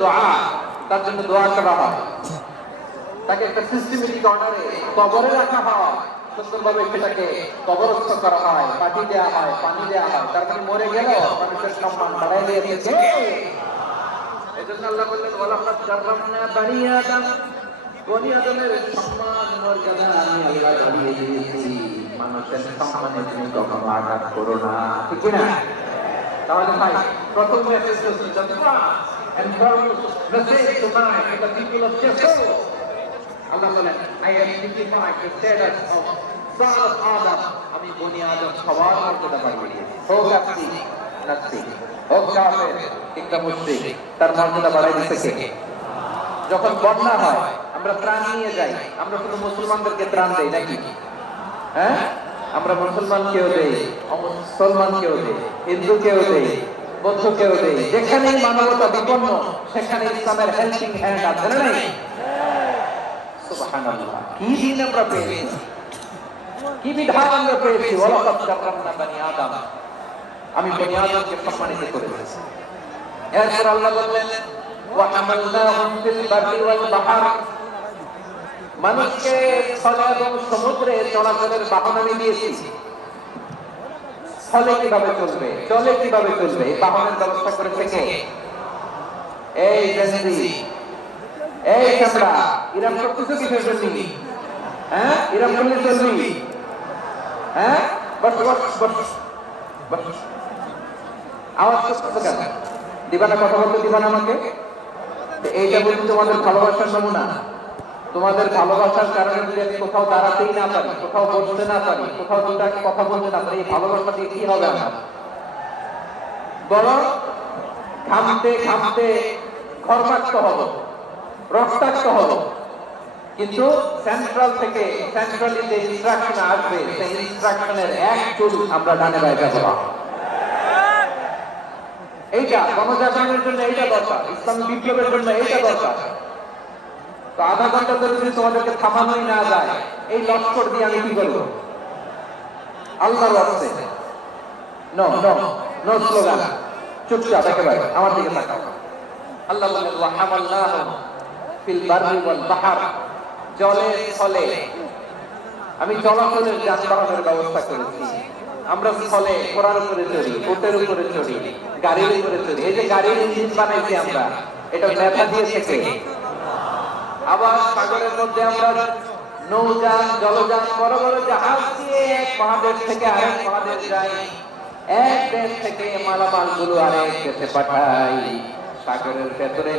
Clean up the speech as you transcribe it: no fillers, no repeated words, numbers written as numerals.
দোয়া, তার জন্য দোয়া করা হয়, তাকে একটা সিস্টেমেটিক অর্ডারে কবরে রাখা হয়, সুন্দরভাবে সেটাকে কবরস্থ করা হয়, মাটি দেওয়া হয়, পানি দেওয়া হয়, তারপরে মরে গেল মানুষের সম্মান বাড়াই দিয়েছে। এজন্য আল্লাহ বললেন ওয়ালাকাদ কাররামনা বানি আদম, বনি আদমের সম্মান মর্যাদা আমি আল্লাহ বাড়িয়ে দিয়েছি। মানুষের সম্মানে তুমি কখনো আঘাত করো না, ঠিক না? তাহলে ভাই প্রথম মেসেজ হচ্ছে and first message tonight to the people of Jericho. Allah বলেন, I have dignified the status of son of Adam. আমি বনি আদম সবার মর্যাদা বাড়িয়ে দিয়েছি। হোক আপনি নাস্তিক, হোক কাফের, কিংবা মুশরিক, তার মর্যাদা বাড়াই দিতে কে? যখন বন্যা হয় আমরা ত্রাণ নিয়ে যাই, আমরা শুধু মুসলমানদেরকে ত্রাণ দেই নাকি? হ্যাঁ, আমরা মুসলমানকেও দেই, অমুসলমানকেও দেই, হিন্দুকেও দেই, বৌদ্ধকেও দেই। যেখানে মানবতা বিপন্ন সেখানে ইসলামের হেল্পিং হ্যান্ড আছে না নাই? সুবহানাল্লাহ, কি দিন আমরা পেয়েছি, কি বিধান আমরা পেয়েছি। ওয়ালাকাদ কাররামনা বানি আদম, আমি বনি আদমকে সম্মানিত করেছি। এরপর আল্লাহ বললেন ওয়া হামালনাহুম ফিল বাররি ওয়াল বাহর, মানুষকে স্থলে এবং সমুদ্রে চলাচলের বাহন আমি দিয়েছি। স্থলে কিভাবে চলবে, জলে কিভাবে চলবে, এই বাহনের ব্যবস্থা করেছে কে? এই জেনজি, এই চামড়া, ইরাম সবকিছু কিসের জন্য? হ্যাঁ, ইরাম করলে চলবি? হ্যাঁ, বস বস বস বস, আওয়াজ করতে কেন? দিবা না, কথা বলতে দিবা না আমাকে? এইটা বলছি তোমাদের ভালোবাসার নমুনা। তোমাদের ভালোবাসার কারণে যদি আমি কোথাও দাঁড়াতেই না পারি, কোথাও বসতে না পারি, কোথাও দুটা কথা বলতে না পারি, এই ভালোবাসা দিয়ে কি হবে আমার? বরং ঘামতে ঘামতে ঘর্মাক্ত হব, রক্তাক্ত হব। কিন্তু সেন্ট্রাল থেকে, সেন্ট্রালি যে ইনস্ট্রাকশন আসবে সেই ইনস্ট্রাকশনের এক চুল আমরা ডানে বাইরে যাব না। এইটা গণজাগরণের জন্য এইটা দরকার, ইসলাম বিপ্লবের জন্য এইটা দরকার। তো আধা ঘন্টা ধরে যদি তোমাদেরকে থামানোই না যায়, এই লস্কর দিয়ে আমি কি করবো? আল্লাহর রাস্তে নো নো নো স্লোগান, চুপচাপ একেবারে আমার দিকে তাকাও। আল্লাহ বলেন ওয়া হামালনাহুম ফিল বাররি ওয়াল বাহর, জলে স্থলে আমি চলাচলের যানবাহনের ব্যবস্থা করেছি। আমরা স্থলে ঘোড়ার উপরে চড়ি, উটের উপরে চড়ি, গাড়ির উপরে চড়ি। এই যে গাড়ির ইঞ্জিন বানাইছি আমরা, এটা মেধা দিয়েছে কে? আবার সাগরের মধ্যে আমরা নৌযান, জলযান, বড় বড় জাহাজ দিয়ে এক মহাদেশ থেকে আরেক মহাদেশ যাই, এক দেশ থেকে মালামাল গুলো আরেক দেশে পাঠাই। সাগরের ভেতরে